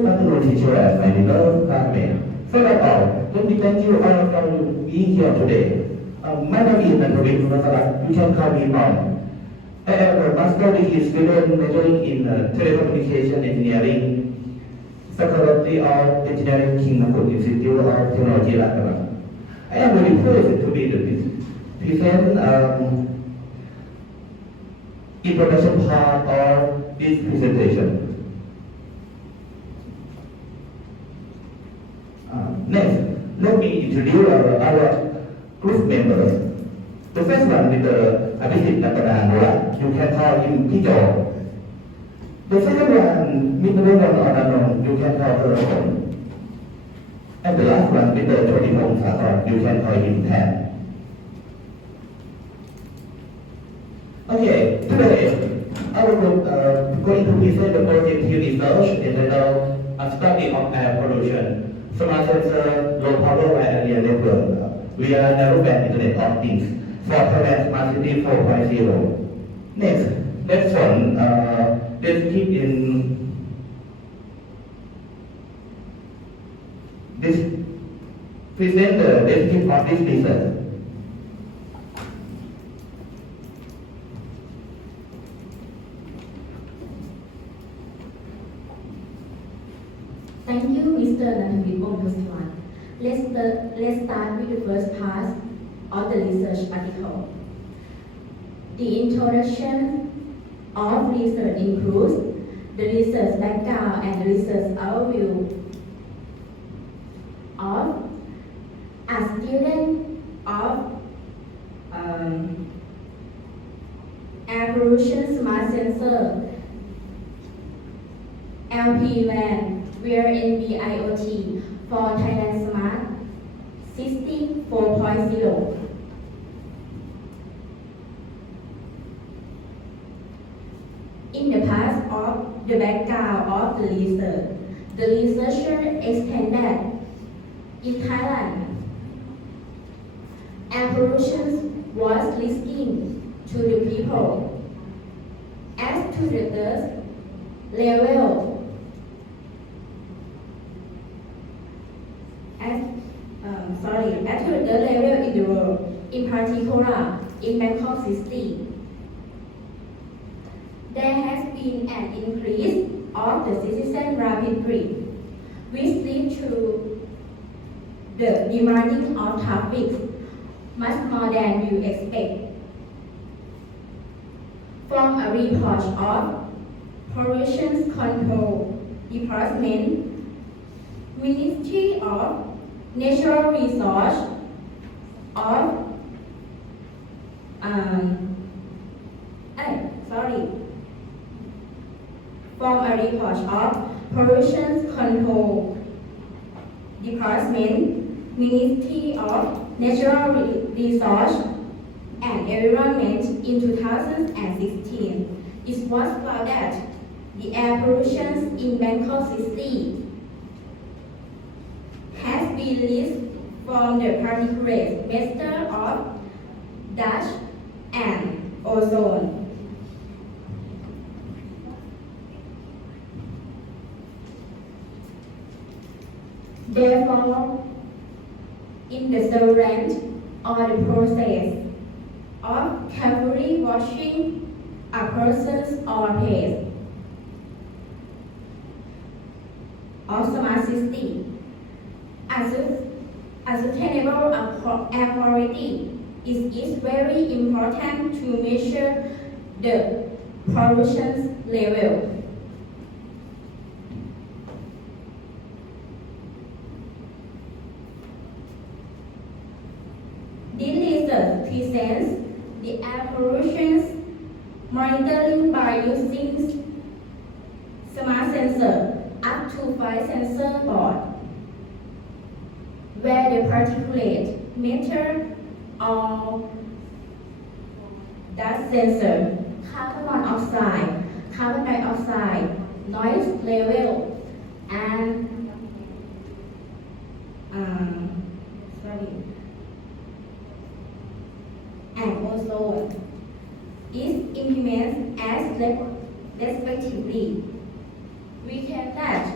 Good afternoon, teacher and my beloved classmates. First of all, let me thank you all for being here today. My name is Nanavin Gunasarat. You can call me Mom. I am a master degree student majoring in telecommunication engineering, Faculty of Engineering, King Makut Institute of Technology, Lakaran. I am very pleased to be the present introduction part of this presentation. Next, let me introduce our group members. The first one is Abhishek Natanangula. You can call him PJ2. The second one, Mr. Raymond Onanon. You can call her Hon. And the last one, Mr. Chodipong Sathon. You can call him Tan. Okay, today I will going to present the project research entitled A Study of Air Pollution, Smart Sensor, Low Power Wide Area Network via Narrowband Internet of Things for Thailand Smart City 4.0. Next, let's keep in this present the description of this research. Thank you, Mr. Nanavin. Let's start with the first part of the research article. The introduction of research includes the research background and the research overview of a student of air pollution smart sensor LP-WAN via NB-IoT for Thailand Smart City 4.0. In the past of the background of the researcher explained that in Thailand, air pollution was risking to the people as to the third level at the third level in the world, in particular in Bangkok City. There has been an increase of the citizen rapidly, which lead to the demanding of traffic much more than you expect. From a report of Pollution Control Department, Ministry of Natural Resource of From a report of Pollution Control Department, Ministry of Natural Resource and Environment in 2016, it was found that the air pollution in Bangkok City has been released from the particulate matter of dust and ozone. Therefore, in the surround or the process of carefully washing a person's or place of smart city, a sustainable air quality is very important to measure the pollution level. This research presents the air pollution monitoring by using smart sensor up to 5 sensor boards, where the particulate matter or dust sensor, carbon monoxide, carbon dioxide, noise level, and ozone is implemented as respectively. We can that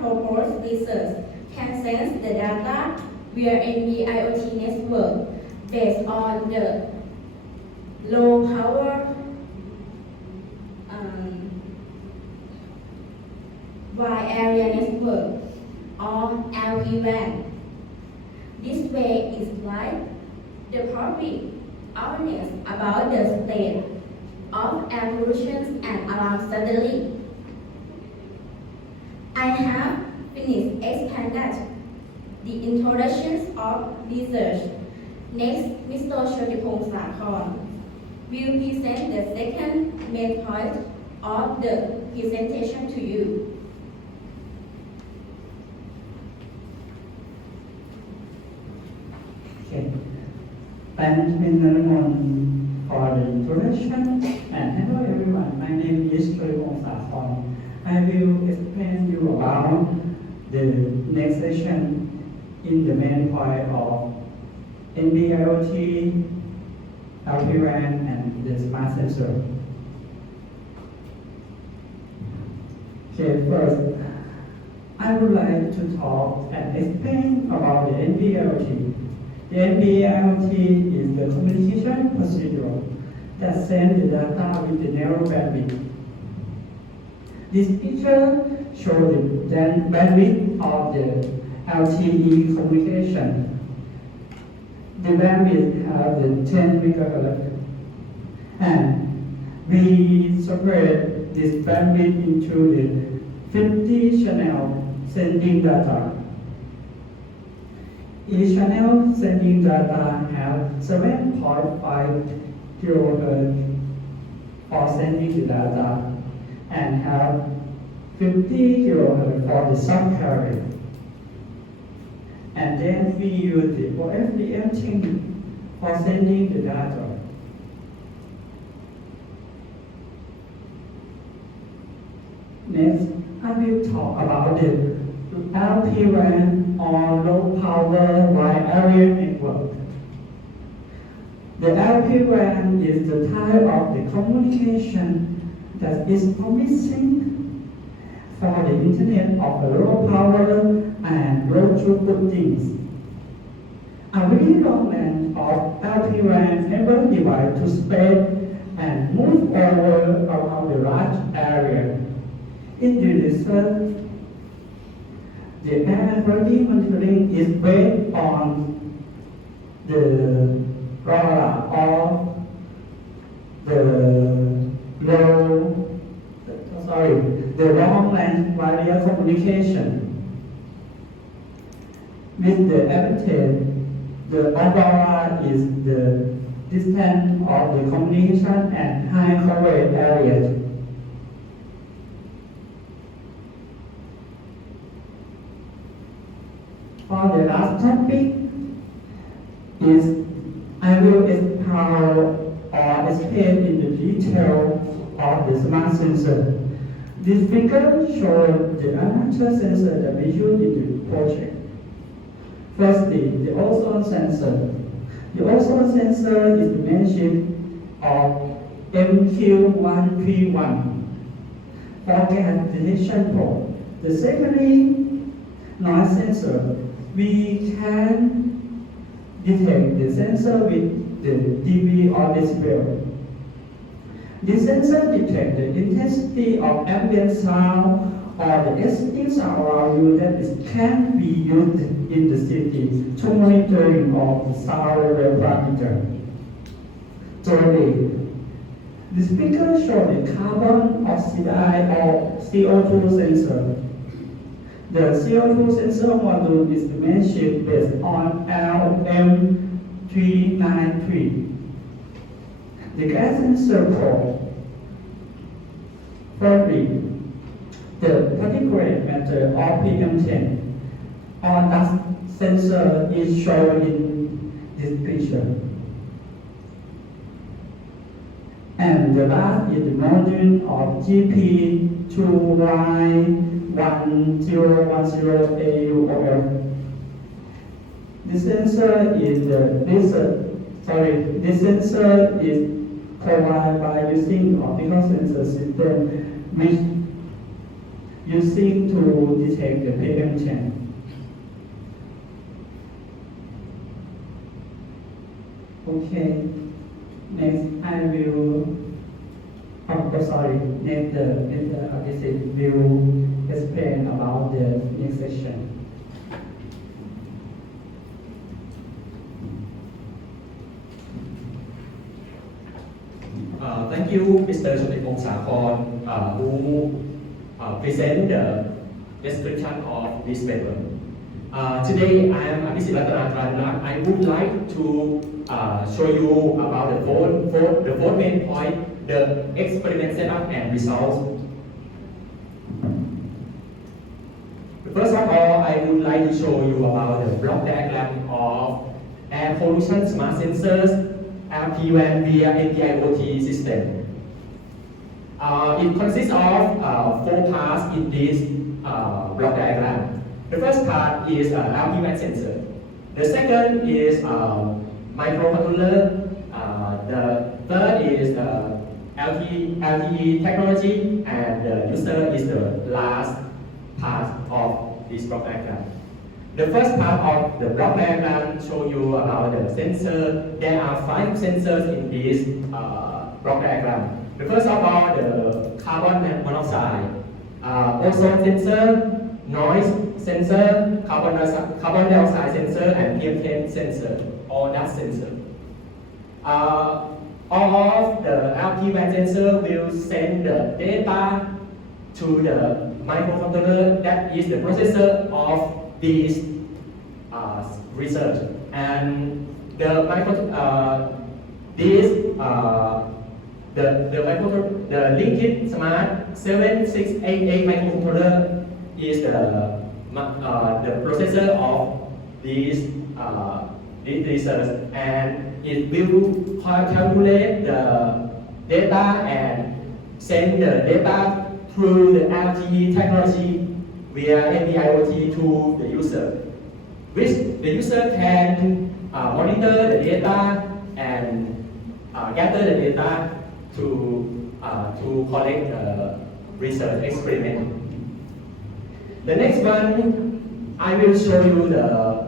proposed research can sense the data via NB-IoT network based on the low power wide area network or LPWAN. This way is like the public awareness about the state of air pollution and alarm suddenly. I have finished expanded the introductions of research. Next, Mr. Shotipong Sakon will present the second main point of the presentation to you. Okay. Thanks, Mr. Lemon, for the introduction. And hello, everyone. My name is Shotipong Sakon. I will explain you about the next session in the main point of NB-IoT, LPWAN, and the smart sensor. Okay, first, I would like to talk and explain about the NB-IoT. The NB-IoT is the communication procedure that sends the data with the narrow bandwidth. This picture shows the bandwidth of the LTE communication. The bandwidth has the 10 MHz, and we separate this bandwidth into the 50 channels sending data. Each channel sending data has 7.5 kHz for sending the data and have 50 kHz for the subcarrier. And then we use the OFDM thing for sending the data. Next, I will talk about the LPWAN or low power wide area network. The LPWAN is the type of the communication that is promising for the internet of low power and low throughput things. A very long length of LPWAN enables device to spread and move over around the large area. In the research, the air quality monitoring is based on the LoRa or the long range radio communication. With the advantage, the LoRa is the distance of the communication and high coverage areas. For the last topic is I will explore or explain in the detail of the smart sensor. This figure shows the amateur sensor that we use in the project. Firstly, the ozone sensor. The ozone sensor is the main chip of MQ131 for gas detection probe. The secondly, noise sensor. We can detect the sensor with the dB or decibel. This sensor detects the intensity of ambient sound or the aesthetic sound around you that can be used in the city to monitoring of the sound level parameter. Thirdly, this figure shows the carbon oxide or CO2 sensor. The CO2 sensor module is the main chip based on LM393. The gas sensor probe. Thirdly, the particulate matter or PM10 or dust sensor is shown in this picture. And the last is the module of GP2Y1010AUOF. This sensor is provided by using optical sensor system which using to detect the payment chain. Okay, next I will, next the artist will explain about the next section. Thank you, Mr. Chutipong Sakon, who present the description of this paper. Today, I am Abhisit Ratanatranak. I would like to show you about the four main point, the experiment setup and results. First of all, I would like to show you about the block diagram of air pollution smart sensors LP1 via NB-IoT system. It consists of four parts in this block diagram. The first part is LP1 sensor. The second is microcontroller. The third is LTE technology, and the user is the last part of this block diagram. The first part of the block diagram shows you about the sensor. There are 5 sensors in this block diagram. The first of all, the carbon monoxide, ozone sensor, noise sensor, carbon dioxide sensor, and PM10 sensor, or dust sensor. All of the LP1 sensor will send the data to the microcontroller that is the processor of this research, and the linked smart 7688 microcontroller is the processor of this research, and it will calculate the data and send the data through the LTE technology via NB-IoT to the user, which the user can monitor the data and gather the data to collect the research experiment. The next one, I will show you the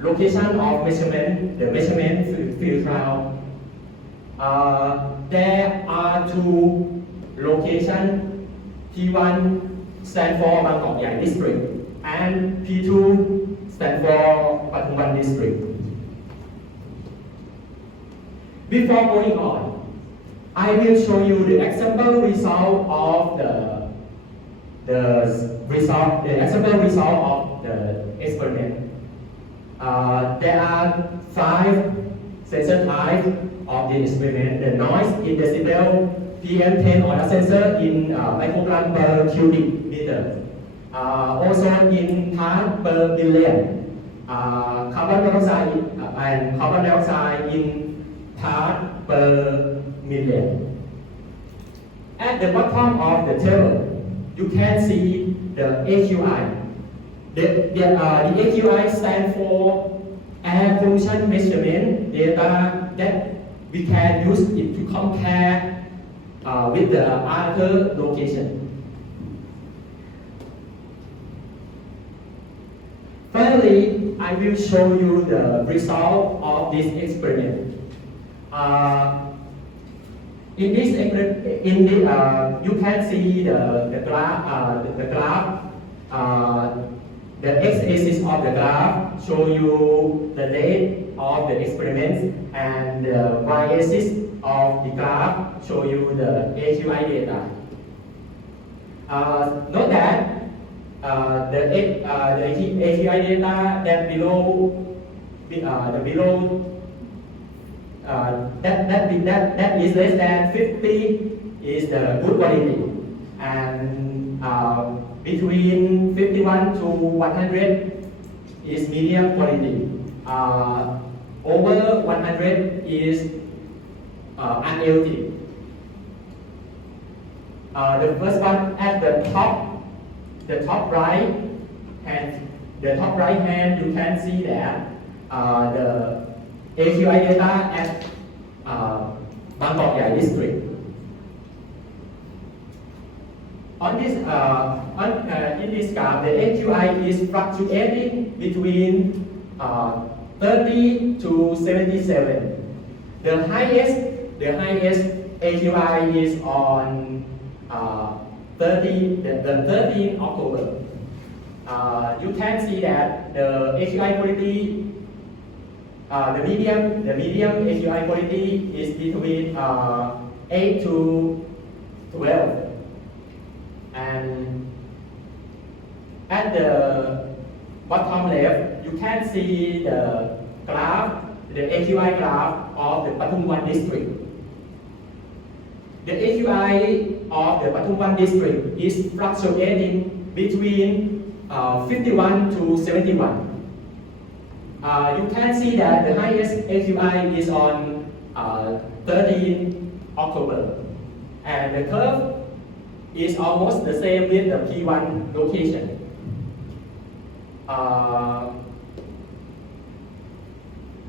location of measurement, the measurement field trial. There are 2 locations. P1 stand for Bangkok Yai district, and P2 stand for Pathumwan district. Before going on, I will show you the example result of the example result of the experiment. There are 5 sensor types of the experiment: the noise in decibel, PM10 or sensor in microgram per cubic meter, ozone in part per million, carbon dioxide in part per million. At the bottom of the table, you can see the AQI. The AQI stands for air pollution measurement data that we can use it to compare with the other location. Finally, I will show you the result of this experiment. In this experiment, you can see the graph. The x-axis of the graph show you the date of the experiments, and the y-axis of the graph show you the AQI data. Note that the AQI data that that is less than 50 is the good quality, and between 51 to 100 is medium quality. Over 100 is unhealthy. The first one at the top right hand, you can see that the AQI data at Bangkok Yai district. in this graph, the AQI is fluctuating between 30 to 77. The highest AQI is on 13 October. You can see that the AQI quality, the medium AQI quality is between 8 to 12. And at the bottom left, you can see the graph, the AQI graph of the Pathumwan district. The AQI of the Pathumwan district is fluctuating between 51 to 71. You can see that the highest AQI is on 13 October, and the curve is almost the same with the P1 location.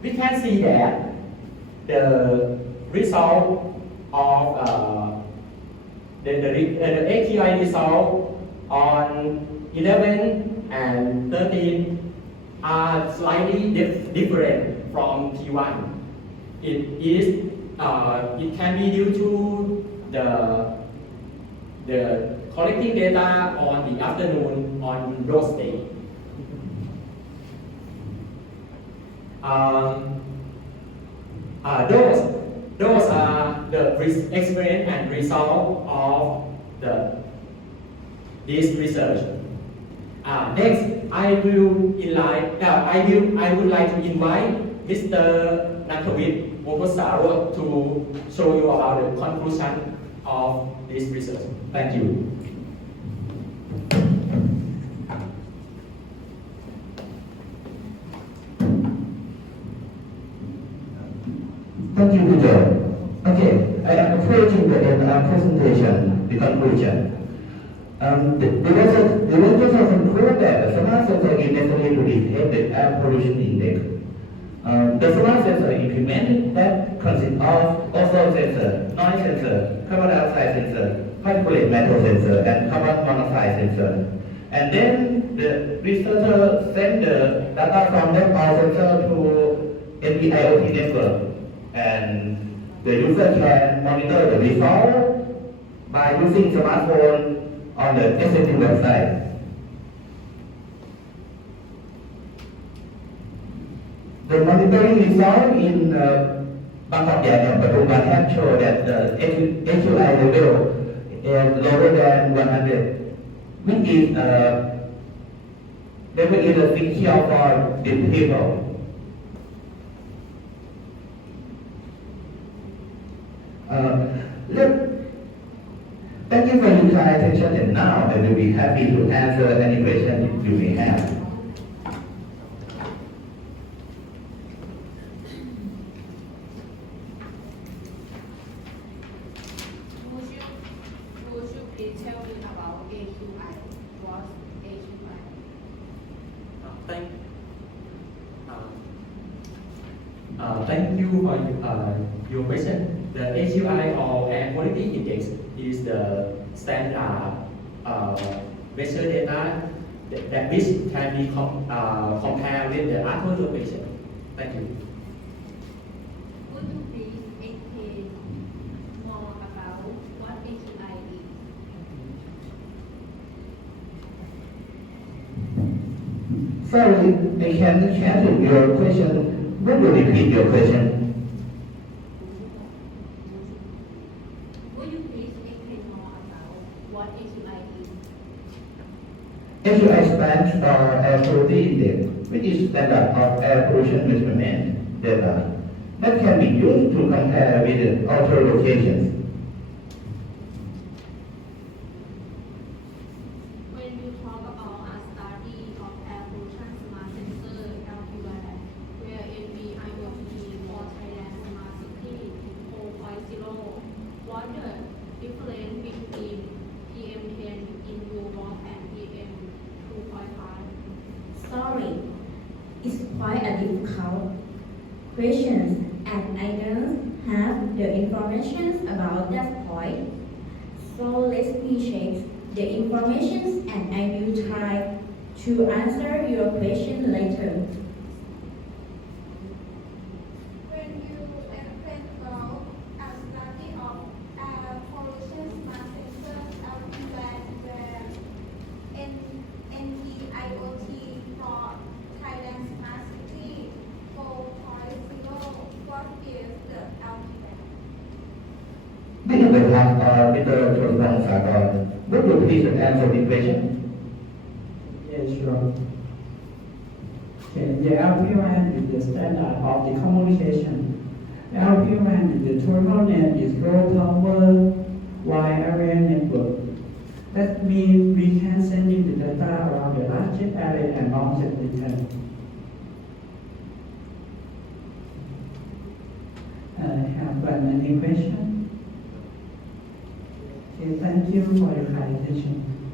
We can see that the result of the AQI result on 11 and 13 are slightly different from P1. It can be due to the collecting data on the afternoon on those days. Those are the experience and result of this research. Next, I would like to invite Mr. Nakawit Okosaro to show you about the conclusion of this research. Thank you. Thank you, Peter. Okay, I am approaching the end of our presentation, the conclusion. The researchers have concluded that the smart sensor is necessary to detect the air pollution index. The smart sensor implemented that consists of ozone sensor, noise sensor, carbon dioxide sensor, particulate matter sensor, and carbon monoxide sensor. And then the researcher sent the data from that all sensor to NB-IoT network, and the user can monitor the result by using smartphone on the SAP website. The monitoring result in Bangkok and Pathumwan have shown that the AQI level is lower than 100, which is level is a signal for the people. Thank you for your kind attention, and now I will be happy to answer any question you may have. Would you please tell me about AQI? What's AQI? Thank you for your question. The AQI or Air Quality Index is the standard measure data that which can be compared with the other location. Thank you. Would you please explain more about what AQI is? Sorry, I can't answer your question. Would you repeat your question? Would you please explain more about what AQI is? AQI stands for Air Quality Index, which is standard of air pollution measurement data that can be used to compare with other locations. When you talk about a study of air pollution smart sensor LPY, where NB-IoT for Thailand Smart City 4.0, what the difference between PM10 in Europe and PM 2.5? Sorry, it's quite a difficult question, and I don't have the information about that point. So let me check the information and I will try to answer your question later. When you explain about a study of air pollution smart sensors everywhere where NB-IoT for Thailand Smart City 4.0, what is the LTI? Being the time, Mr. Chorong Sakon, would you please answer the question? Yeah, sure. Okay, the LPWAN is the standard of the communication. LPWAN is the total name is low power wide area network. That means we can send in the data around the largest area and longest distance. Have any question? Okay, thank you for your kind attention.